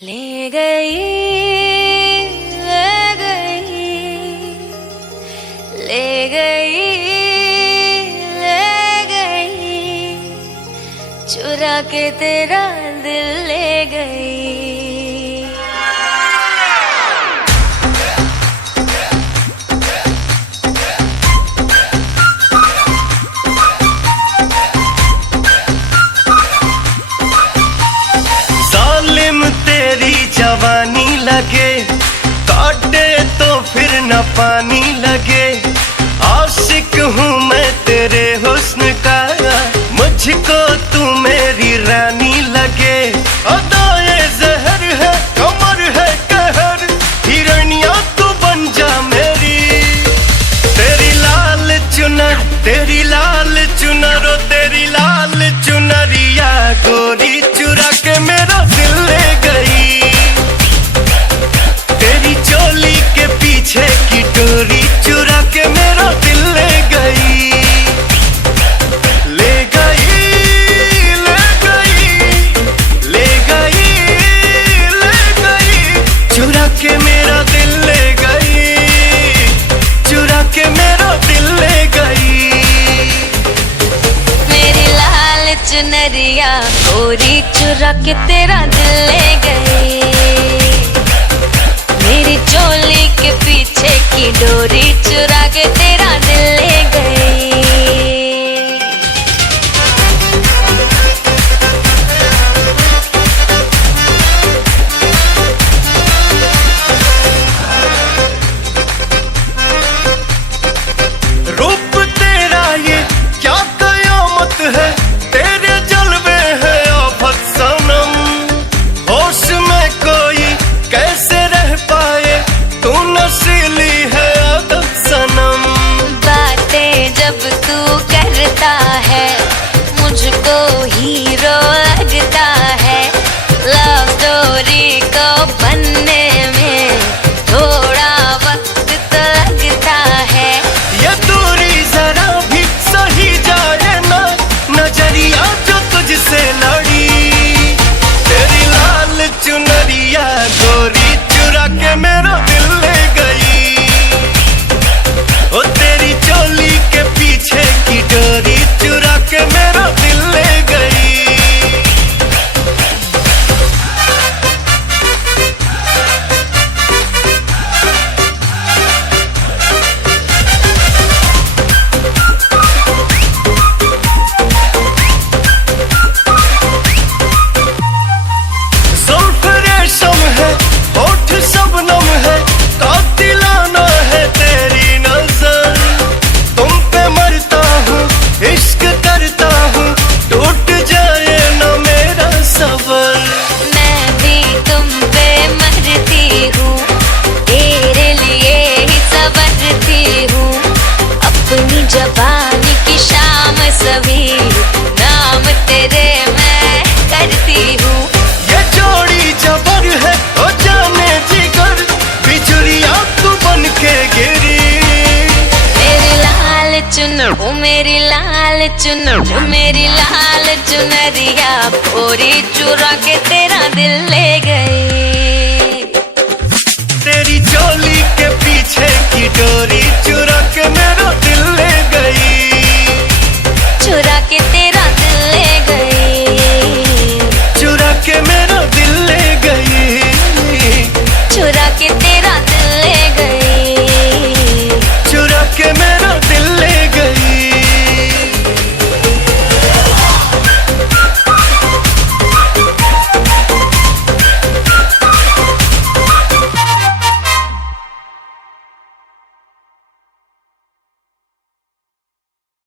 ले गई, ले गई, ले गई, ले गई, चुरा के तेरा दिल ले गई। तेरी जवानी लगे काटे तो फिर न पानी लगे। आशिक हूँ मैं तेरे हुस्न का, मुझको तू मेरी रानी लगे। अदाए जहर है कमर है कहर, हिरनिया तू बन जा मेरी। तेरी लाल चुनर, तेरी लाल चुनर, ओ तेरी लाल चुनरिया गोरी चुरा के मेरा दिल ले गई। तेरी चोली के पीछे की डोरी चुरा के मेरा दिल ले गई। ले गई, ले गई, ले गई, ले गई, चुरा के मेरा दिल ले गई, चुरा के मेरा दिल ले गई। मेरी लाल चुनरिया गोरी चुरा के तेरा दिल ले गई। मेरी चोली के पीछे की डोरी चुरा के तेरा दिल ले गई। रूप तेरा ये क्या कयामत है, तेरे जलवे है आफत सनम। होश में कोई कैसे रह पाए, तू नशीली है आदत सनम। बातें जब तू करता है मुझको हीरो लगता है। लव स्टोरी को बनने में थोड़ा वक्त तो लगता है। ये दूरी जरा भी सही जाए ना, नजरिया जो तुझसे लड़ी। तेरी लाल चुनरिया गोरी चुरा के मेरा दिल ले गई। ओ तेरी चोली के पीछे की डोरी चुरा के मेरा दिल ले गई। जुल्फ रेशम है, होठ शबनम है, कातिलाना है तेरी नजर। तुम पे मरता हूँ, इश्क करता हूँ, टूट जाए न मेरा सबर। मैं भी तुम पे मरती हूँ, तेरे लिए ही संवरती हूँ। अपनी जबानी की शाम सभी नाम तेरे मैं करती हूँ। ये जोड़ी जबर है ओ जाने जिगर, बिजुरिया तू बन के गिरी। मेरी लाल चुनर, ओ मेरी लाल चुनर, ओ मेरी लाल चुनरिया गोरी चुरा के